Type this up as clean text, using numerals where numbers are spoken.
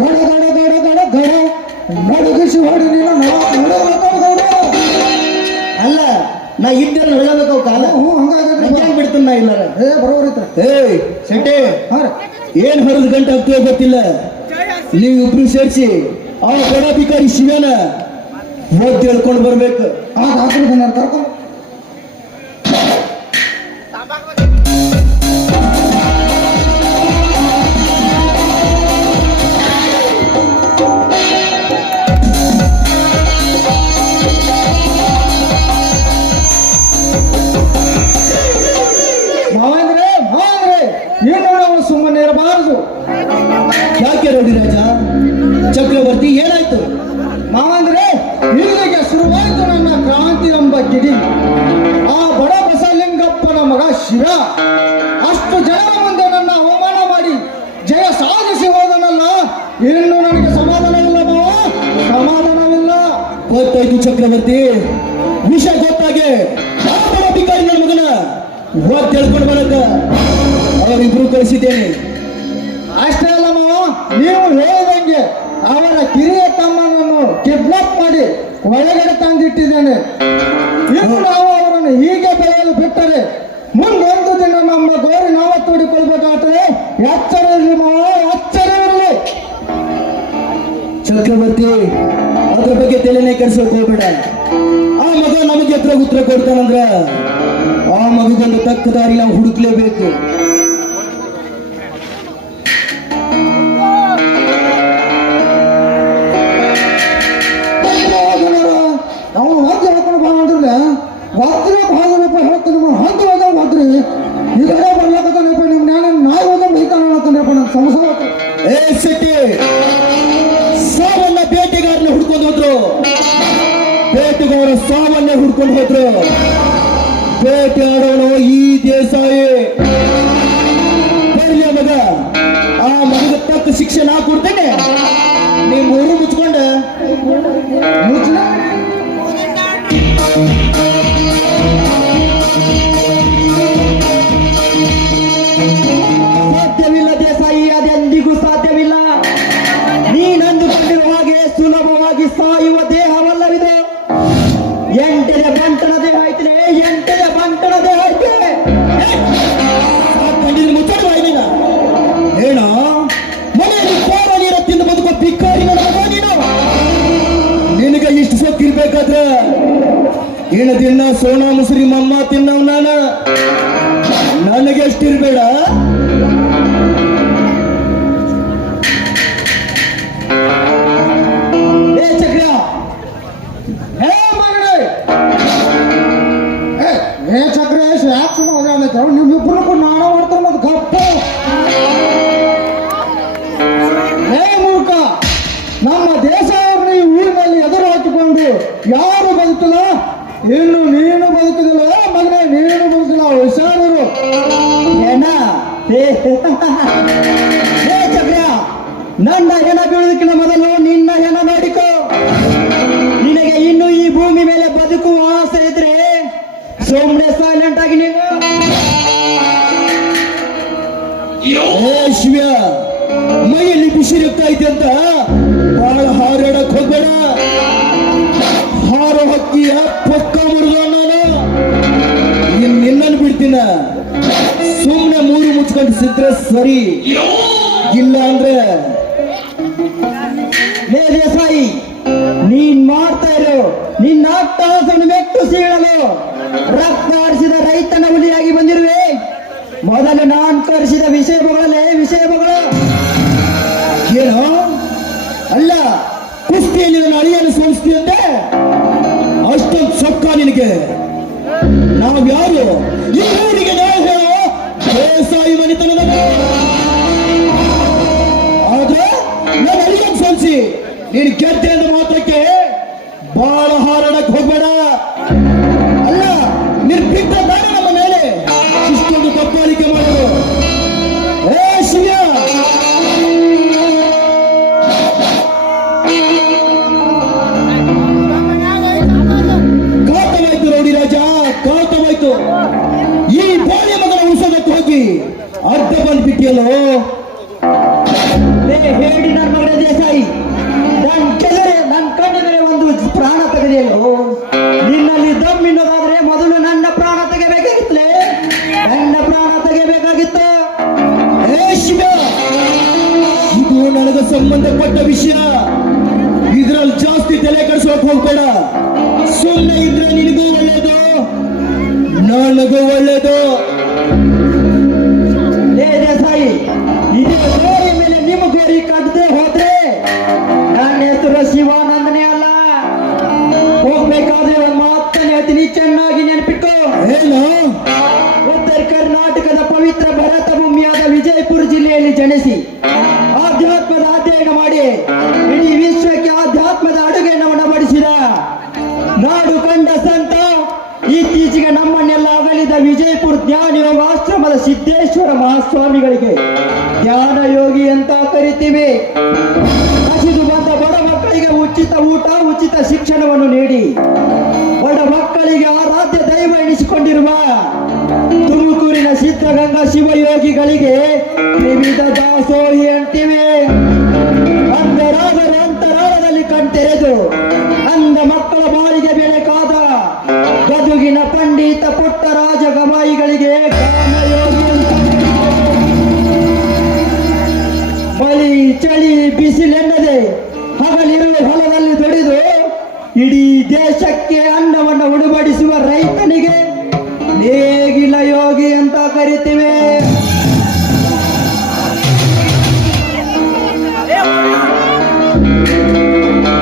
ಗಡ ಗಡ ಗಡ ಗಡ ಗಡ ನಡುಗಿಸಿ ಹೊಡಿ ನೀನು ಅಲ್ಲ ನಾ ಇದ್ದೇನೆ ಹೇಳಬೇಕು ಕಾಲ ಹಂಗಾಗಿ ಬಿಡ್ತೀನಿ ನಾ ಇಲ್ಲ ಬರೋರಿತ್ರ ಸೆಟ್ಟೆ ಏನ್ ಹೊರದು ಗಂಟೆ ಆಗ್ತದೆ ಗೊತ್ತಿಲ್ಲ ನೀವು ಇಬ್ರು ಸೇರಿಸಿ ಆ ಬಡಾಧಿಕಾರಿ ಶಿವನ ಓದ್ ಹೇಳ್ಕೊಂಡು ಬರ್ಬೇಕು ಕರ್ಕೊಂಡು ಸುಮ್ಮನೆ ಇರಬಾರದು. ಯಾಕೆ ರೌಡಿ ರಾಜ ಚಕ್ರವರ್ತಿ ಏನಾಯ್ತು? ಮಾವಂದ್ರೆ ಇಲ್ಲಿಗೆ ಶುರುವಾಯಿತು ನನ್ನ ಕ್ರಾಂತಿ ಎಂಬ ಕಿಡಿ. ಆ ಬಡ ಬಸಲಿಂಗಪ್ಪನ ಮಗ ಶಿವ ಅಷ್ಟು ಜನರ ಮುಂದೆ ನನ್ನ ಅವಮಾನ ಮಾಡಿ ಜಯ ಸಾಧಿಸಿ ಹೋದನಲ್ಲ. ಇನ್ನು ನನಗೆ ಸಮಾಧಾನವಿಲ್ಲ ಮಾವ, ಸಮಾಧಾನವಿಲ್ಲ. ಗೊತ್ತಾಯ್ತು ಚಕ್ರವರ್ತಿ, ವಿಷಯ ಗೊತ್ತಾಗೆ ಆ ಬಡಾಧಿಕಾರಿ ನನ್ನ ಮಗನ ಓದ್ ತಿಳ್ಕೊಂಡು ಬರಕ ಅವರಿಬ್ರು ಕಳಿಸಿದ್ದೇನೆ. ಅಷ್ಟೇ ಅಲ್ಲ ಮಾವ, ನೀವು ಹೇಳಿದಂಗೆ ಅವರ ಕಿರಿಯ ತಮ್ಮನನ್ನು ಕಿಡ್ನಾಪ್ ಮಾಡಿ ಒಳಗಡೆ ತಂದಿಟ್ಟಿದ್ದೇನೆ. ಇನ್ನು ನಾವು ಅವರನ್ನು ಹೀಗೆ ಬೆಳೆಯಲು ಬಿಟ್ಟರೆ ಮುಂದೊಂದು ದಿನ ನಮ್ಮ ಗೋರಿ ನಾವ ತೋಡಿಕೊಳ್ಬೇಕಾಗ್ತದೆ. ಎಚ್ಚರ ಇರಲಿ ಮಾವ, ಎಚ್ಚರ ಇರಲಿ. ಚಕ್ರವರ್ತಿ ಅದ್ರ ಬಗ್ಗೆ ತಲೆನೇ ಕೆಡಿಸೋಕೆ ಹೋಗ್ಬೇಡ. ಆ ಮಗ ನಮಗೆ ಹತ್ರ ಉತ್ತರ ಕೊಡ್ತಾನಂದ್ರ ಆ ಮಗುಗೊಂದು ತಕ್ಕ ದಾರಿ ನಾವು ಹುಡುಕ್ಲೇಬೇಕು. ಅವನು ವಾದ್ಯ ಹಾಕೊಂಡು ಬಾ ಅಂದ್ರೆ ವಾದ್ಯ ಭಾಗನಪ್ಪ ಹೇಳ್ತಾನೆ. ಹಂತ ಹೋದ ವಾದ್ರಿ ಈ ಕಡೆ ಬರ್ಲಾಕತ್ತಾನಪ್ಪ. ನಿಮ್ಮ ಜ್ಞಾನ ನಾಯಿ ಹೋದ ಬೈತಾನ ಅನ್ನತಾನಪ್ಪ. ನನ್ನ ಸಂಸಾರ ಶೆಟ್ಟಿ ಸಾವನ್ನ ಬೇಟೆಗಾರನ ಹುಡ್ಕೊಂಡು ಹೋದ್ರು, ಬೇಟೆಗಾರ ಸಾವನ್ನೇ ಹುಡ್ಕೊಂಡು ಹೋದ್ರು. ಬೇಟೆ ಆಡೋನು ಈ ದೇಸಾಯಿ. ಬರ್ಲಿ ಮಗ, ಆ ಮಗದ ತಕ್ಕ ಶಿಕ್ಷೆ ನಾ ಕೊಡ್ತೇನೆ. ನೀವು ಮೂರು ಮುಚ್ಕೊಂಡ ಸಾಧ್ಯವಿಲ್ಲ ದೇಸಾಯಿ, ಅದೆಂದಿಗೂ ಸಾಧ್ಯವಿಲ್ಲ. ನೀನಂದುಕೊಂಡಿರುವ ಹಾಗೆ ಸುಲಭವಾಗಿ ಸಾಯುವ ದೇಹವಲ್ಲವಿದೆ. ಎಂಟನೇ ಬಂಟನ ದೇಹ ಐತನೆ, ಎಂಟನೇ ಬಂಟನ ದೇಹ ಐತೆ. ಮುಚ್ಚಡುವ ನೀನ ಏನ ಮನೆಯಲ್ಲಿ ಕೋರ ನೀರ ತಿಂದು ಬದುಕೋ ಭಿಕಾರಿ ನೀನು. ನಿನಗೆ ಇಷ್ಟು ಸೊಕ್ಕಿರ್ಬೇಕಾದ್ರೆ ಏನ ತಿನ್ನ ಸೋನಾ ಮುಸುರಿ ಮಮ್ಮ ತಿನ್ನವ್ ನಾನು. ನನಗೆ ಎಷ್ಟಿರ್ಬೇಡ. ಚಕ್ರ ಚಕ್ರೇಶ್ ಯಾಕೆ ಸುಮ್ಮನೆ ನಿಮ್ಮಿಬ್ರು ಕೂಡ ನಾಣ ಮಾಡ್ತಾರೆ. ಮತ್ತೆ ಗಪ್ಪ ಮೂರ್ಖ, ನಮ್ಮ ದೇಶವ್ರನ್ನ ಈ ಊರಿನಲ್ಲಿ ಎದುರು ಹಾಕಿಕೊಂಡು ಯಾರು ಬದುಕಿಲ್ಲ. ಇನ್ನು ನೀನು ಬದುಕುದಿಲ್ಲ ಮಗನೇ, ನೀನು ಬದುಕಿಲ್ಲ. ಹುಷಾರರು ಏನ ಚಕ್ರ, ನನ್ನ ಹೆಣ ಬೀಳುವುದಕ್ಕಿಂತ ಮೊದಲು ನಿನ್ನ ಹೆಣ ನೋಡಿಕೋ. ನಿನಗೆ ಇನ್ನು ಈ ಭೂಮಿ ಮೇಲೆ ಬದುಕುವ ಆಸೆ ಇದ್ರೆ ಸುಮ್ಮನೆ ಸೈಲೆಂಟ್ ಆಗಿ ನೀನು. ಶಿವ, ಮೈಯಲ್ಲಿ ಬಿಸಿಲಿರ್ತಾ ಇದೆ ಅಂತ ಬಹಳ ಹಾರಾಡಕ್ ಹೋಗ್ಬೇಡ. ಹಾರೋ ಹಕ್ಕಿಯ ಪೊಕ್ಕ ಮುರಿದ ನಾನು ನಿನ್ನನ್ನು ಬಿಡ್ತೀನ. ಸುಮ್ಮನೆ ಮೂರು ಮುಚ್ಕೊಂಡು ಸಿದ್ರೆ ಸರಿ, ಇಲ್ಲ ಅಂದ್ರೆ ಲೇ ದೇಸಾಯಿ, ನೀನ್ ಮಾಡ್ತಾ ಇರೋ ನಿನ್ನ ಅಟ್ಟಹಾಸವನ್ನು ಮೆಟ್ಟು ಸೀಳಲು ರಕ್ತ ಆಡಿಸಿದ ರೈತನ ಹುಲಿಯಾಗಿ ಬಂದಿರುವೆ. ಮೊದಲು ನಾನ್ ಕರೆಸಿದ ವಿಷಯ ಮಗಳೇ ವಿಷಯ ಮಗಳ ಏನೋ ಅಲ್ಲ, ಕುಸ್ತಿಯಲ್ಲಿ ನನ್ನ ಅಳಿಯನ್ನು ಸೋಲಿಸ್ತೀಯಂತೆ. ಅಷ್ಟೊಂದು ಸೊಕ್ಕ ನಿನಗೆ. ನಾವ್ಯಾರು ಈ ಊರಿಗೆ ನ್ಯಾಯ ಹೇಳೋ ದೇಸಾಯಿ ಮನಿತನದ. ಆದ್ರೆ ನನ್ನ ಅಳಿಯನ್ನು ಸೋಲಿಸಿ ನೀನು ಗೆದ್ದೆ ಎಂದ ಮಾತ್ರಕ್ಕೆ ಬಹಳ ಹಾರಾಡಕ್ ಹೋಗ್ಬೇಡ. ಅಲ್ಲ, ನಿರ್ಭೀತ ಬೇಡ ನಮ್ಮ ಮೇಲೆ ಇಷ್ಟೊಂದು ತಪ್ಪಾಳಿಕೆ ಮಾಡೋದು. ಶಿವ, ಕಾತವಾಯ್ತು ರೌಡಿ ರಾಜ, ಕಾತವಾಯ್ತು. ಈ ಬಾಳೆ ಮಗನ ಉಳಿಸೋದಕ್ಕೆ ಹೋಗಿ ಅರ್ಧ ಬಂದ್ಬಿಟ್ಟಿಯಲ್ಲೋ. ಹೇಳಿ ನನ್ನ ಮಗನ ನನಗೆ ಸಂಬಂಧಪಟ್ಟ ವಿಷಯ. ಇದ್ರಲ್ಲಿ ಜಾಸ್ತಿ ತಲೆ ಕೆಡಿಸೋಕ್ ಹೋಗ್ಬೇಡ. ಸುಮ್ಮನೆ ಇದ್ರೆ ನಿನಗೂ ಒಳ್ಳೇದು, ನನಗೂ ಒಳ್ಳೇದು. ಏ ದೇಸಾಯಿ, ಇದೇ ಗೋರಿ ಮೇಲೆ ನಿಮ್ಮ ಗೋರಿ ಕಟ್ಟದೆ ಹೋದ್ರೆ ನನ್ನ ಹೆಸರು ಶಿವಾನಂದನೇ ಅಲ್ಲ. ಹೋಗ್ಬೇಕಾದ್ರೆ ಒಂದು ಮಾತನ್ನ ಹೇಳ್ತೀನಿ, ಚೆನ್ನಾಗಿ ನೆನಪಿಟ್ಟು. ಏನು? ಉತ್ತರ ಕರ್ನಾಟಕದ ಪವಿತ್ರ ಭರತ ಭೂಮಿಯಾದ ವಿಜಯಪುರ ಜಿಲ್ಲೆಯಲ್ಲಿ ಜನಿಸಿ ಆಧ್ಯಾತ್ಮದ ಅಧ್ಯಯನ ಮಾಡಿ ಇಡೀ ವಿಶ್ವಕ್ಕೆ ಆಧ್ಯಾತ್ಮದ ಅಡುಗೆಯನ್ನು ಉಣಬಡಿಸಿದ ನಾಡು ಕಂಡ ಸಂತ, ಇತ್ತೀಚೆಗೆ ನಮ್ಮನ್ನೆಲ್ಲ ಅಗಲಿದ ವಿಜಯಪುರ ಜ್ಞಾನ ಯೋಗ ಆಶ್ರಮದ ಸಿದ್ದೇಶ್ವರ ಮಹಾಸ್ವಾಮಿಗಳಿಗೆ ಧ್ಯಾನ ಯೋಗಿ ಅಂತ ಕರಿತೀವಿ. ಹಸಿದು ಬಂದ ಬಡ ಮಕ್ಕಳಿಗೆ ಉಚಿತ ಊಟ, ಉಚಿತ ಶಿಕ್ಷಣವನ್ನು ನೀಡಿ ಬಡ ಮಕ್ಕಳಿಗೆ ಆರಾಧ್ಯ ದೈವ ಎನಿಸಿಕೊಂಡಿರುವ ತುಮಕೂರಿನ ಸಿದ್ಧಗಂಗಾ ಶಿವಯೋಗಿಗಳಿಗೆ ವಿವಿಧ ದಾಸೋಹಿ ಅಂತೀವಿ. ಅಂಧರಾದರ ಅಂತರಾಳದಲ್ಲಿ ಕಣ್ತೆರೆದು ಅಂಧ ಮಕ್ಕಳ ಬಾಳಿಗೆ ಬೇಕಾದ ಗದುಗಿನ ಪಂಡಿತ ಪುಟ್ಟರ